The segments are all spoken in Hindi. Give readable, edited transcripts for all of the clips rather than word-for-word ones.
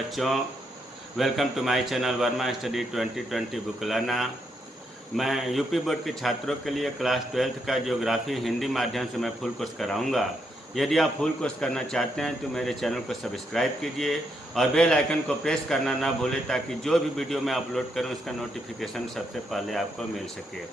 बच्चों, welcome to my channel Verma study 2020 book लर्ना। मैं यूपी बोर्ड के छात्रों के लिए क्लास 12th का ज्योग्राफी हिंदी माध्यम से मैं फुल कोर्स कराऊंगा। यदि आप फुल कोर्स करना चाहते हैं तो मेरे चैनल को सब्सक्राइब कीजिए और बेल आइकन को प्रेस करना ना भूलें ताकि जो भी वीडियो मैं अपलोड करूं उसका नोटिफिकेशन सबसे पहले आपको मिल सके।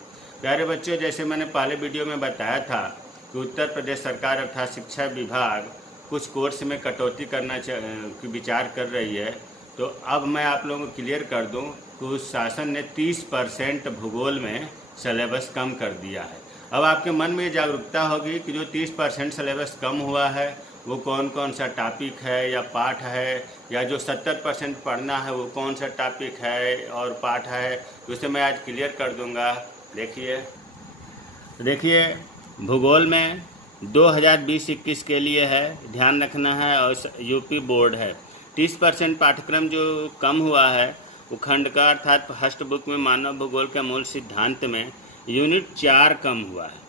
प्यारे बच्चों, जैसे मैंने पहले वीडियो में बताया था कि उत्तर प्रदेश सरकार अर्थात शिक्षा विभाग कुछ कोर्स में कटौती करना की विचार कर रही है। तो अब मैं आप लोगों को क्लियर कर दूं कि उस शासन ने 30% भूगोल में सिलेबस कम कर दिया है। अब आपके मन में जागरूकता होगी कि जो 30% सिलेबस कम हुआ है वो कौन कौन सा टॉपिक है या पाठ है, या जो 70% पढ़ना है वो कौन सा टॉपिक है और पाठ है, तो उसे मैं आज क्लियर कर दूंगा। देखिए भूगोल में 2020-21 के लिए है, ध्यान रखना है। और यूपी बोर्ड है 30% पाठ्यक्रम जो कम हुआ है वो खंड का अर्थात फर्स्ट बुक में मानव भूगोल के मूल सिद्धांत में यूनिट 4 कम हुआ है।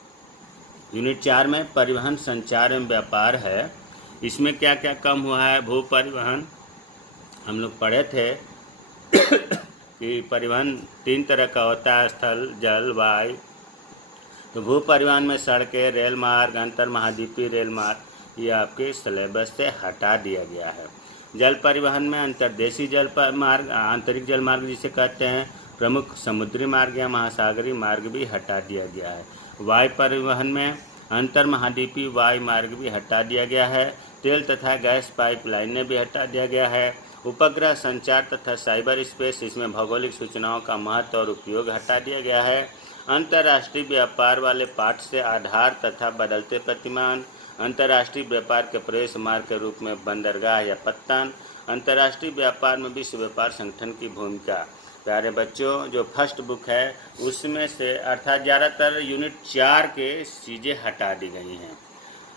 यूनिट 4 में परिवहन, संचार एवं व्यापार है। इसमें क्या क्या कम हुआ है? भू परिवहन हम लोग पढ़े थे कि परिवहन 3 तरह का होता है, स्थल, जल, वायु। तो भू परिवहन में सड़कें, रेल मार्ग, अंतर महाद्वीपीय रेल मार्ग ये आपके सिलेबस से हटा दिया गया है। जल परिवहन में अंतर्देशीय जल मार्ग, आंतरिक जल मार्ग जिसे कहते हैं, प्रमुख समुद्री मार्ग या महासागरीय मार्ग भी हटा दिया गया है। वायु परिवहन में अंतर महाद्वीपीय वायु मार्ग भी हटा दिया गया है। तेल तथा गैस पाइपलाइनें भी हटा दिया गया है। उपग्रह संचार तथा साइबर स्पेस, इसमें भौगोलिक सूचनाओं का महत्व और उपयोग हटा दिया गया है। अंतर्राष्ट्रीय व्यापार वाले पाठ से आधार तथा बदलते प्रतिमान, अंतर्राष्ट्रीय व्यापार के प्रवेश मार्ग के रूप में बंदरगाह या पत्तन, अंतर्राष्ट्रीय व्यापार में विश्व व्यापार संगठन की भूमिका। प्यारे बच्चों, जो फर्स्ट बुक है उसमें से अर्थात ज़्यादातर यूनिट 4 के चीज़ें हटा दी गई हैं।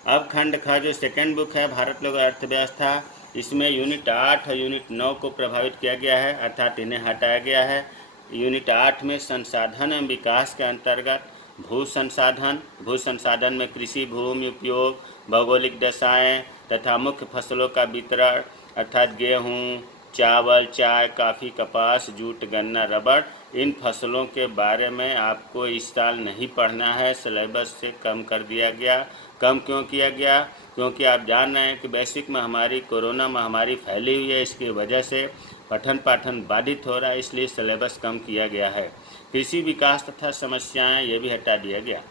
अब खंड का जो सेकेंड बुक है भारत लोक अर्थव्यवस्था, इसमें यूनिट 8 और यूनिट 9 को प्रभावित किया गया है अर्थात इन्हें हटाया गया है। यूनिट 8 में संसाधन एवं विकास के अंतर्गत भू संसाधन में कृषि भूमि उपयोग, भौगोलिक दशाएं तथा मुख्य फसलों का वितरण अर्थात गेहूं, चावल, चाय, कॉफ़ी, कपास, जूट, गन्ना, रबड़, इन फसलों के बारे में आपको इस साल नहीं पढ़ना है। सिलेबस से कम कर दिया गया। कम क्यों किया गया? क्योंकि आप जान रहे हैं कि वैश्विक महामारी कोरोना महामारी फैली हुई है, इसकी वजह से पठन पाठन बाधित हो रहा है, इसलिए सिलेबस कम किया गया है। कृषि विकास तथा समस्याएं ये भी हटा दिया गया।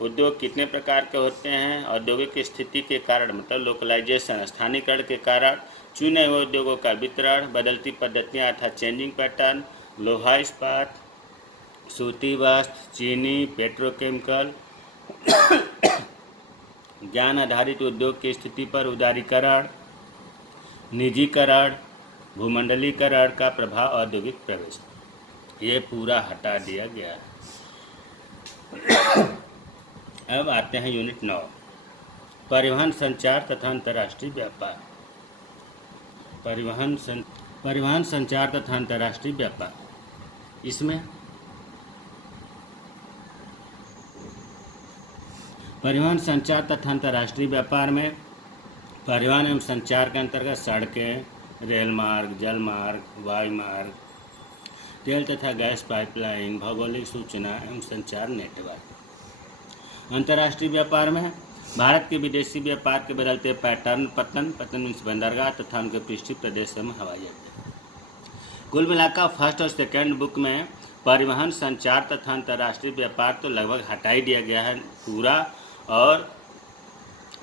उद्योग कितने प्रकार के होते हैं? औद्योगिक स्थिति के कारण मतलब लोकलाइजेशन, स्थानीयकरण के कारण चुने हुए उद्योगों का वितरण, बदलती पद्धतियाँ अर्थात चेंजिंग पैटर्न, लोहा इस्पात, सूती वस्त्र, चीनी, पेट्रोकेमिकल, ज्ञान आधारित उद्योग की स्थिति पर उदारीकरण, निजीकरण, भूमंडलीकरण का प्रभाव, औद्योगिक प्रवेश, ये पूरा हटा दिया गया है। अब आते हैं यूनिट 9, परिवहन, संचार तथा अंतर्राष्ट्रीय व्यापार। परिवहन, संचार तथा अंतर्राष्ट्रीय व्यापार, इसमें परिवहन, संचार तथा अंतर्राष्ट्रीय व्यापार में परिवहन एवं संचार के अंतर्गत सड़कें, रेल मार्ग, जल मार्ग, वायु मार्ग, तेल तथा गैस पाइपलाइन, भौगोलिक सूचना एवं संचार नेटवर्क। अंतर्राष्ट्रीय व्यापार में भारत के विदेशी व्यापार के बदलते पैटर्न, पतन बंदरगाह तथा उनके पृष्ठीय प्रदेशों में हवाई अड्डे। कुल मिलाकर फर्स्ट और सेकेंड बुक में परिवहन, संचार तथा अंतर्राष्ट्रीय व्यापार तो लगभग हटा ही दिया गया है पूरा, और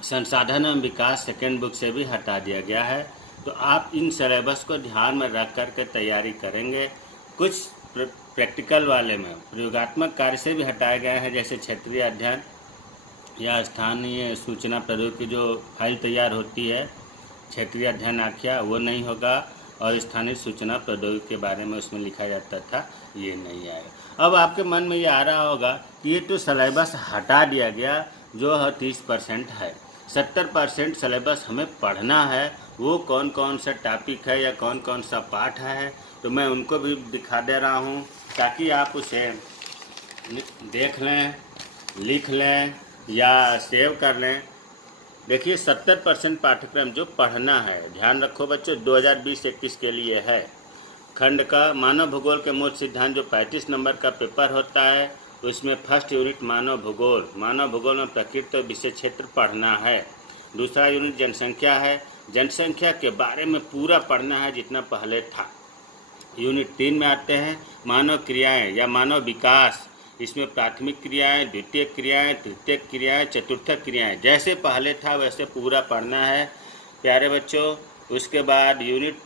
संसाधन एवं विकास सेकेंड बुक से भी हटा दिया गया है। तो आप इन सिलेबस को ध्यान में रख कर के तैयारी करेंगे। कुछ प्रैक्टिकल वाले में प्रयोगात्मक कार्य से भी हटाया गया है, जैसे क्षेत्रीय अध्ययन या स्थानीय सूचना प्रौद्योगिकी जो फाइल तैयार होती है, क्षेत्रीय अध्ययन आख्या, वो नहीं होगा, और स्थानीय सूचना प्रौद्योगिकी के बारे में उसमें लिखा जाता था, ये नहीं आएगा। अब आपके मन में ये आ रहा होगा कि ये तो सिलेबस हटा दिया गया जो 30% है, 70% सिलेबस हमें पढ़ना है, वो कौन कौन सा टॉपिक है या कौन कौन सा पाठ है, तो मैं उनको भी दिखा दे रहा हूँ ताकि आप उसे देख लें, लिख लें या सेव कर लें। देखिए 70% पाठ्यक्रम जो पढ़ना है, ध्यान रखो बच्चों, 2020-21 के लिए है। खंड का मानव भूगोल के मूल सिद्धांत जो 35 नंबर का पेपर होता है, उसमें फर्स्ट यूनिट मानव भूगोल में प्रकृति और विषय क्षेत्र पढ़ना है। दूसरा यूनिट जनसंख्या है, जनसंख्या के बारे में पूरा पढ़ना है जितना पहले था। यूनिट 3 में आते हैं मानव क्रियाएं या मानव विकास। इसमें प्राथमिक क्रियाएं, द्वितीयक क्रियाएं, तृतीयक क्रियाएं, चतुर्थक क्रियाएं, जैसे पहले था वैसे पूरा पढ़ना है प्यारे बच्चों। उसके बाद यूनिट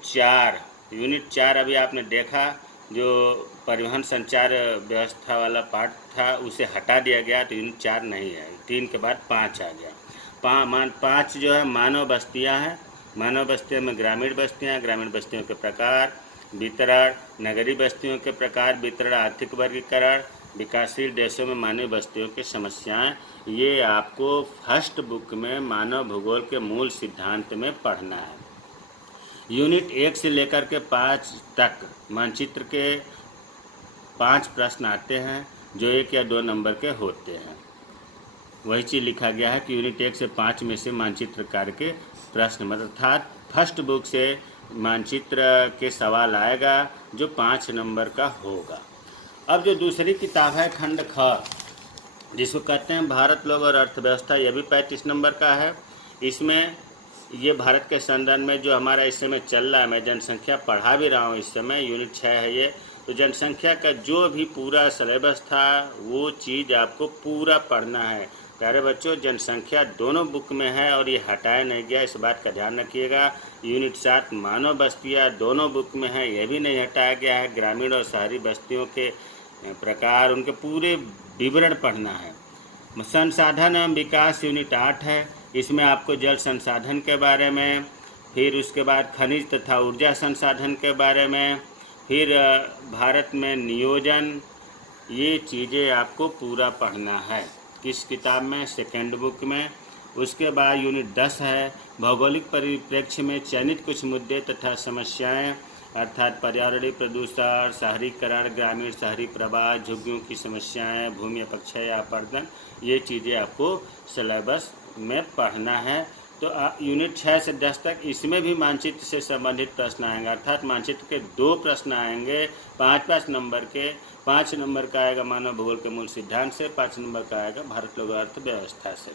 4 अभी आपने देखा, जो परिवहन संचार व्यवस्था वाला पार्ट था उसे हटा दिया गया, तो यूनिट 4 नहीं है। 3 के बाद 5 आ गया। 5 जो है मानव बस्तियां हैं। मानव बस्तियों में ग्रामीण बस्तियों के प्रकार, वितरण, नगरीय बस्तियों के प्रकार, वितरण, आर्थिक वर्गीकरण, विकासशील देशों में मानव बस्तियों की समस्याएं, ये आपको फर्स्ट बुक में मानव भूगोल के मूल सिद्धांत में पढ़ना है। यूनिट 1 से लेकर के 5 तक मानचित्र के 5 प्रश्न आते हैं जो 1 या 2 नंबर के होते हैं। वही चीज़ लिखा गया है कि यूनिट 1 से 5 में से मानचित्र कार्य के प्रश्न, अर्थात फर्स्ट बुक से मानचित्र के सवाल आएगा जो 5 नंबर का होगा। अब जो दूसरी किताब है खंड ख, जिसको कहते हैं भारत, लोग और अर्थव्यवस्था, यह भी 35 नंबर का है। इसमें ये भारत के संदर्भ में जो हमारा इस समय चल रहा है, मैं जनसंख्या पढ़ा भी रहा हूँ इस समय, यूनिट 6 है ये। तो जनसंख्या का जो भी पूरा सिलेबस था वो चीज़ आपको पूरा पढ़ना है प्यारे बच्चों। जनसंख्या दोनों बुक में है और ये हटाया नहीं गया, इस बात का ध्यान रखिएगा। यूनिट 7 मानव बस्तियाँ दोनों बुक में है, ये भी नहीं हटाया गया है। ग्रामीण और शहरी बस्तियों के प्रकार, उनके पूरे विवरण पढ़ना है। संसाधन एवं विकास यूनिट 8 है। इसमें आपको जल संसाधन के बारे में, फिर उसके बाद खनिज तथा ऊर्जा संसाधन के बारे में, फिर भारत में नियोजन, ये चीज़ें आपको पूरा पढ़ना है किस किताब में, सेकेंड बुक में। उसके बाद यूनिट 10 है भौगोलिक परिप्रेक्ष्य में चयनित कुछ मुद्दे तथा समस्याएं, अर्थात पर्यावरणीय प्रदूषण, शहरीकरण, ग्रामीण शहरी प्रवाह, झुग्गियों की समस्याएं, भूमि अपक्षय या अपरदन, ये चीज़ें आपको सिलेबस में पढ़ना है। तो यूनिट 6 से 10 तक इसमें भी मानचित्र से संबंधित प्रश्न आएंगे, अर्थात मानचित्र के 2 प्रश्न आएंगे 5-5 नंबर के। 5 नंबर का आएगा मानव भूगोल के मूल सिद्धांत से, 5 नंबर का आएगा भारत, लोक और अर्थव्यवस्था से।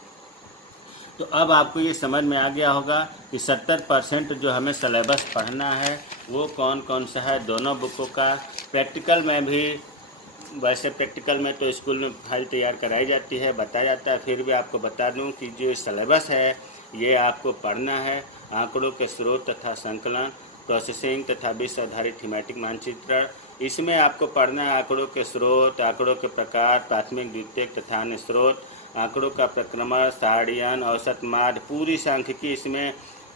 तो अब आपको ये समझ में आ गया होगा कि 70% जो हमें सिलेबस पढ़ना है वो कौन कौन सा है दोनों बुकों का। प्रैक्टिकल में भी, वैसे प्रैक्टिकल में तो स्कूल में फाइल तैयार कराई जाती है, बताया जाता है, फिर भी आपको बता दूं कि जो सिलेबस है ये आपको पढ़ना है। आंकड़ों के स्रोत तथा संकलन, प्रोसेसिंग तथा विषय आधारित थीमेटिक मानचित्रण, इसमें आपको पढ़ना है आंकड़ों के स्रोत, आंकड़ों के प्रकार, प्राथमिक, द्वितीयक तथा अन्य स्रोत, आंकड़ों का प्रक्रमण, सारणियन, औसत माध्य, पूरी सांख्यिकी इसमें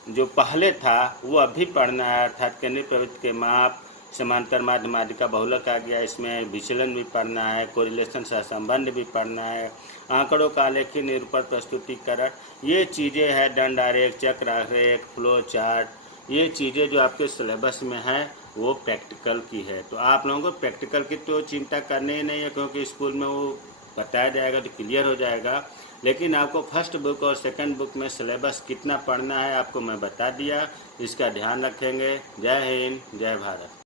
जो पहले था वो अभी पढ़ना है, अर्थात केंद्रीय प्रवृत्ति के माप, समांतर माध्य, माध्यिका बहुलक आ गया, इसमें विचलन भी पढ़ना है, कोरिलेशन सहसंबंध भी पढ़ना है, आंकड़ों का आलेखी निरूपण प्रस्तुतिकरण, ये चीज़ें हैं, दंड आरेख, चक्र आरेख, फ्लो चार्ट, ये चीज़ें जो आपके सिलेबस में है वो प्रैक्टिकल की है। तो आप लोगों को प्रैक्टिकल की तो चिंता करनी ही नहीं है, क्योंकि स्कूल में वो बताया जाएगा तो क्लियर हो जाएगा। लेकिन आपको फर्स्ट बुक और सेकंड बुक में सिलेबस कितना पढ़ना है आपको मैं बता दिया, इसका ध्यान रखेंगे। जय हिंद, जय भारत।